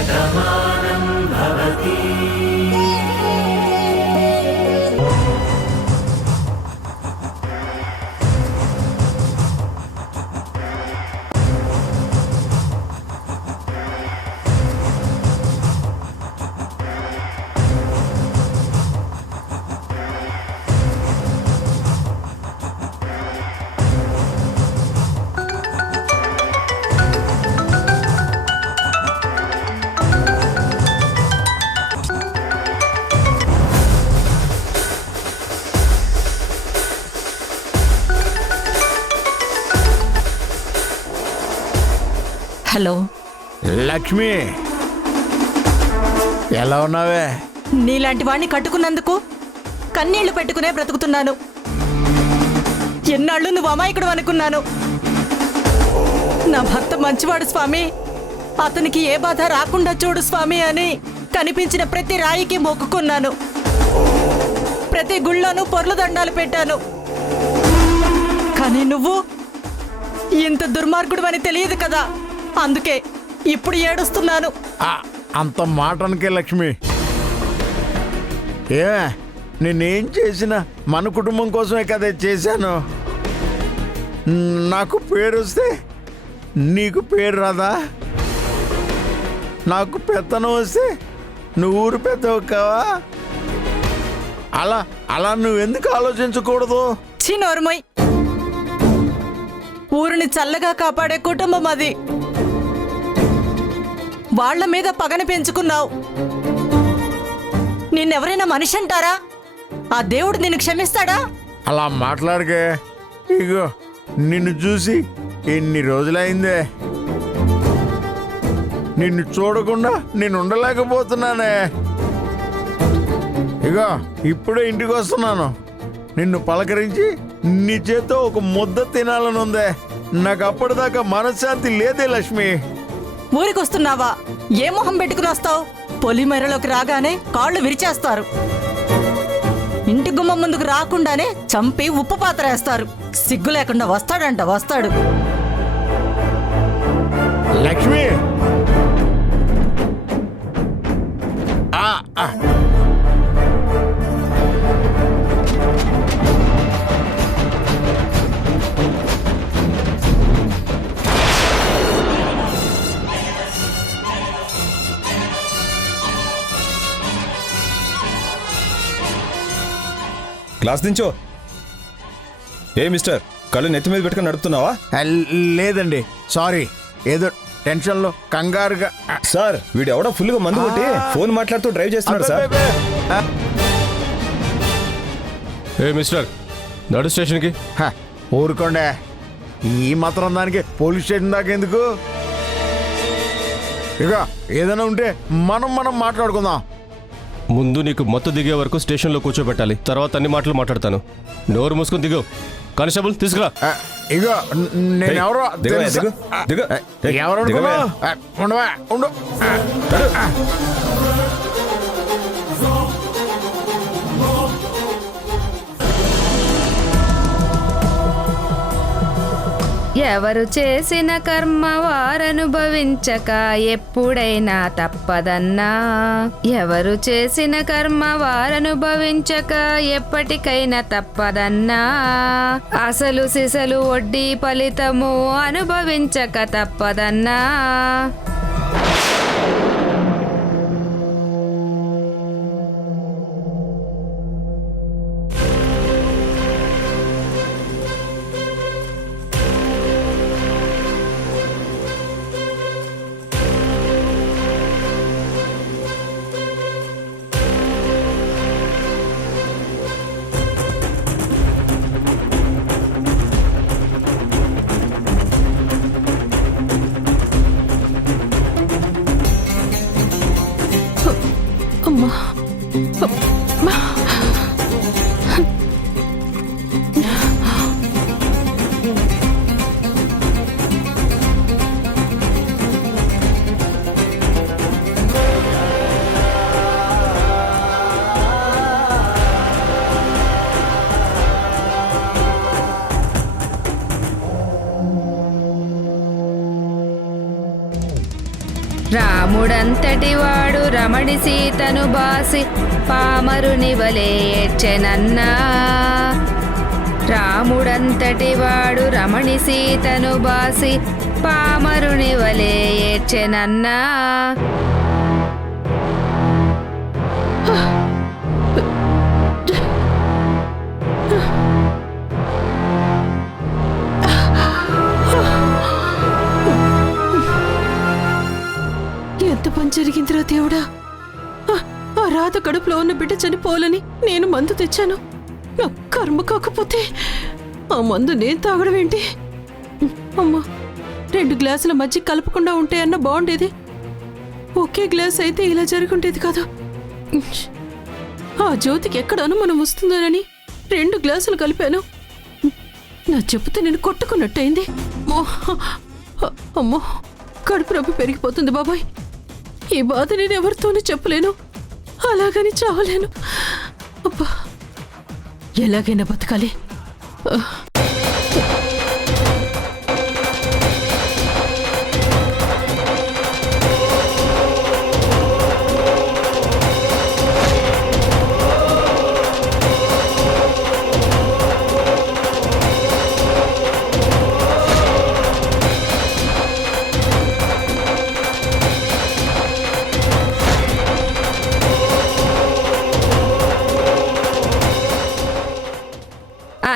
Shatamanam Bhavati. Hello Lakshmi, ఎలా ఉన్నావే? నీలాంటి వాణ్ణి కట్టుకున్నందుకు కన్నీళ్లు పెట్టుకునే బ్రతుకుతున్నాను. ఎన్నాళ్ళు నువ్వు అమాయకుడు అనుకున్నాను. నా భర్త మంచివాడు స్వామి, అతనికి ఏ బాధ రాకుండా చూడు స్వామి అని కనిపించిన ప్రతి రాయికి మొక్కుకున్నాను. ప్రతి గుళ్ళోనూ పొర్లు దండాలు పెట్టాను. కానీ నువ్వు ఇంత దుర్మార్గుడు అని తెలియదు కదా, అందుకే ఇప్పుడు ఏడుస్తున్నాను. అంత మాటనికే లక్ష్మి. ఏ నేనేం చేసినా మన కుటుంబం కోసమే కదా చేశాను. నాకు పేరు వస్తే నీకు పేరు రాదా? నాకు పెత్తనం వస్తే నువ్వు ఊరు పెద్దవు కావా? అలా అలా నువ్వెందుకు ఆలోచించకూడదు? చిన్నోరుమోయ్, ఊరిని చల్లగా కాపాడే కుటుంబం అది. వాళ్ల మీద పగని పెంచుకున్నావు. నిన్నెవరైనా మనిషి అంటారా? ఆ దేవుడు నిన్ను క్షమిస్తాడా? అలా మాట్లాడకే. ఇగో నిన్ను చూసి ఎన్ని రోజులైందే. నిన్ను చూడకుండా నేను ఉండలేకపోతున్నానే. ఇగో ఇప్పుడే ఇంటికి వస్తున్నాను. నిన్ను పలకరించి నీ చేత్తో ఒక ముద్ద తినాలని ఉందే. నాకు అప్పటిదాకా మనశ్శాంతి లేదే లక్ష్మి. ఊరికొస్తున్నావా? ఏ మొహం పెట్టుకుని వస్తావు? పొలిమేరలోకి రాగానే కాళ్ళు విరిచేస్తారు. ఇంటి గుమ్మం ముందుకు రాకుండానే చంపి ఉప్పు పాత్ర వేస్తారు. సిగ్గు లేకుండా వస్తాడంట వస్తాడు. లక్ష్మి, క్లాస్ దించో. ఏ మిస్టర్, కళ్ళు నెత్తి మీద పెట్టుకుని నడుపుతున్నావా? లేదండి, సారీ, ఏదో టెన్షన్లో కంగారుగా. సార్, వీడు ఎవడో ఫుల్గా మందు కొట్టి ఫోన్ మాట్లాడుతూ డ్రైవ్ చేస్తున్నాడు సార్. ఏ మిస్టర్, నడు స్టేషన్కి. ఊరుకోండే, ఈ మాత్రం దానికి పోలీస్ స్టేషన్ దాకా ఎందుకు? ఇక ఏదైనా ఉంటే మనం మాట్లాడుకుందాం. ముందు నీకు మత్తు దిగే వరకు స్టేషన్లో కూర్చోబెట్టాలి. తర్వాత అన్ని మాటలు మాట్లాడతాను. నోరు మూసుకొని దిగు. కానిస్టేబుల్ తీసుకురా. ఇగో నేనెవరో ఎవరు ఉండవా ఉండు. ఎవరు చేసిన కర్మ వారనుభవించక ఎప్పుడైనా తప్పదన్నా. ఎవరు చేసిన కర్మ వారనుభవించక ఎప్పటికైనా తప్పదన్నా. అసలు సిసలు వడ్డీ ఫలితము అనుభవించక తప్పదన్నా. రాముడంతటి వాడు రమణి సీతను బాసి పామరుని వలె ఏడ్చెనన్నా. రాముడంతటి వాడు రమణి సీతను బాసి పామరుని వలె ఏడ్చెనన్నా. ఎంత పని జరిగిందిరా దేవుడా! ఆ రాధ కడుపులో ఉన్న బిడ్డ చనిపోవాలని నేను మందు తెచ్చాను. నా కర్మ కాకపోతే ఆ మందు నేను తాగడం ఏంటి? అమ్మా, 2 గ్లాసుల మజ్జిగ కలపకుండా ఉంటే అన్న బాగుండేది. ఒకే గ్లాస్ అయితే ఇలా జరుగుండేది కాదు. ఆ జ్యోతికి ఎక్కడ అనుమానం వస్తుందోనని 2 గ్లాసులు కలిపాను. నా చెప్పుతో నేను కొట్టుకున్నట్టయింది. అమ్మో, కడుపు నొప్పి పెరిగిపోతుంది బాబాయ్. ఈ బాధ నేను ఎవరితోనూ చెప్పలేను, అలాగని చావలేను. అబ్బా, ఎలాగైనా బతకాలి.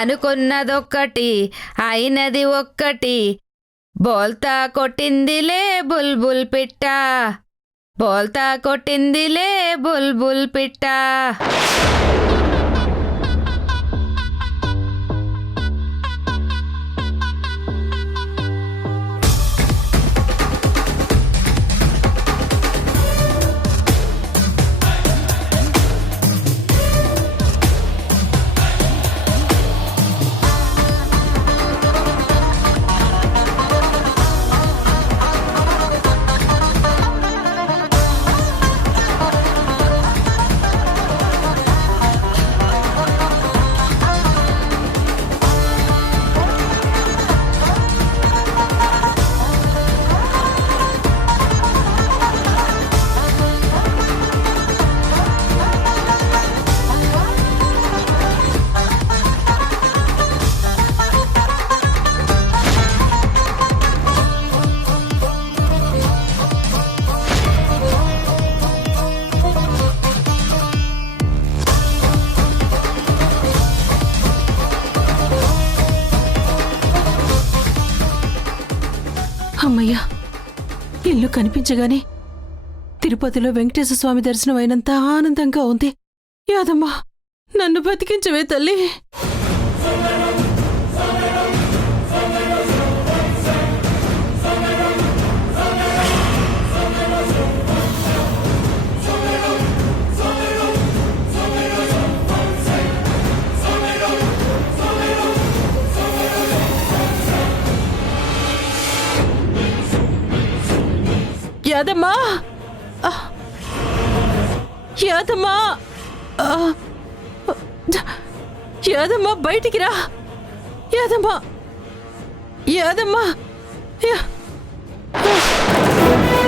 అనుకున్నదొక్కటి అయినది ఒక్కటి, బోల్తా కొట్టిందిలే బుల్బుల్ పిట్ట, బోల్తా కొట్టిందిలే బుల్బుల్ పిట్ట. అమ్మయ్యా, ఇల్లు కనిపించగానే తిరుపతిలో వెంకటేశ్వర స్వామి దర్శనం అయినంత ఆనందంగా ఉంది. యాదమ్మా, నన్ను బతికించవే తల్లి. యాదమ్మా, యాదమ్మా, యాదమ్మా, బయటికి రా. యాదమ్మా, యాదమ్మా,